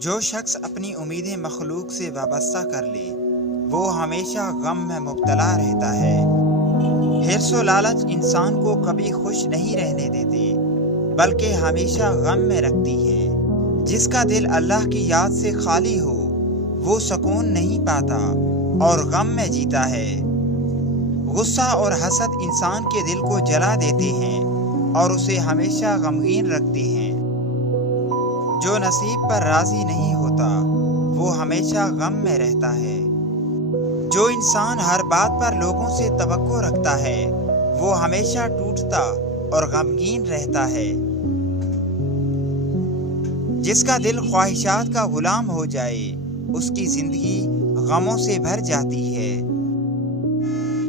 جو شخص اپنی امیدیں مخلوق سے وابستہ کر لے وہ ہمیشہ غم میں مبتلا رہتا ہے۔ حرص و لالچ انسان کو کبھی خوش نہیں رہنے دیتے بلکہ ہمیشہ غم میں رکھتی ہیں۔ جس کا دل اللہ کی یاد سے خالی ہو وہ سکون نہیں پاتا اور غم میں جیتا ہے۔ غصہ اور حسد انسان کے دل کو جلا دیتے ہیں اور اسے ہمیشہ غمگین رکھتے ہیں۔ جو نصیب پر راضی نہیں ہوتا وہ ہمیشہ غم میں رہتا ہے۔ جو انسان ہر بات پر لوگوں سے توقع رکھتا ہے وہ ہمیشہ ٹوٹتا اور غمگین رہتا ہے۔ جس کا دل خواہشات کا غلام ہو جائے اس کی زندگی غموں سے بھر جاتی ہے۔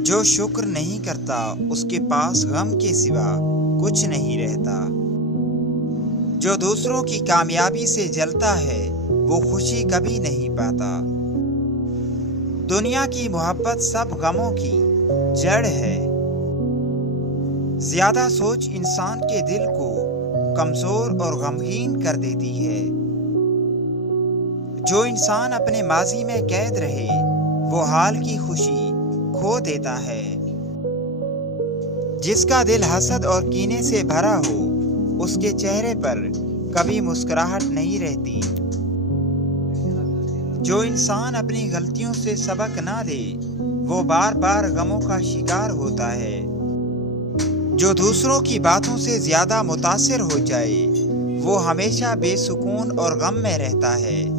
جو شکر نہیں کرتا اس کے پاس غم کے سوا کچھ نہیں رہتا۔ جو دوسروں کی کامیابی سے جلتا ہے وہ خوشی کبھی نہیں پاتا۔ دنیا کی محبت سب غموں کی جڑ ہے۔ زیادہ سوچ انسان کے دل کو کمزور اور غمگین کر دیتی ہے۔ جو انسان اپنے ماضی میں قید رہے وہ حال کی خوشی کھو دیتا ہے۔ جس کا دل حسد اور کینے سے بھرا ہو اس کے چہرے پر کبھی مسکراہٹ نہیں رہتی۔ جو انسان اپنی غلطیوں سے سبق نہ لے وہ بار بار غموں کا شکار ہوتا ہے۔ جو دوسروں کی باتوں سے زیادہ متاثر ہو جائے وہ ہمیشہ بے سکون اور غم میں رہتا ہے۔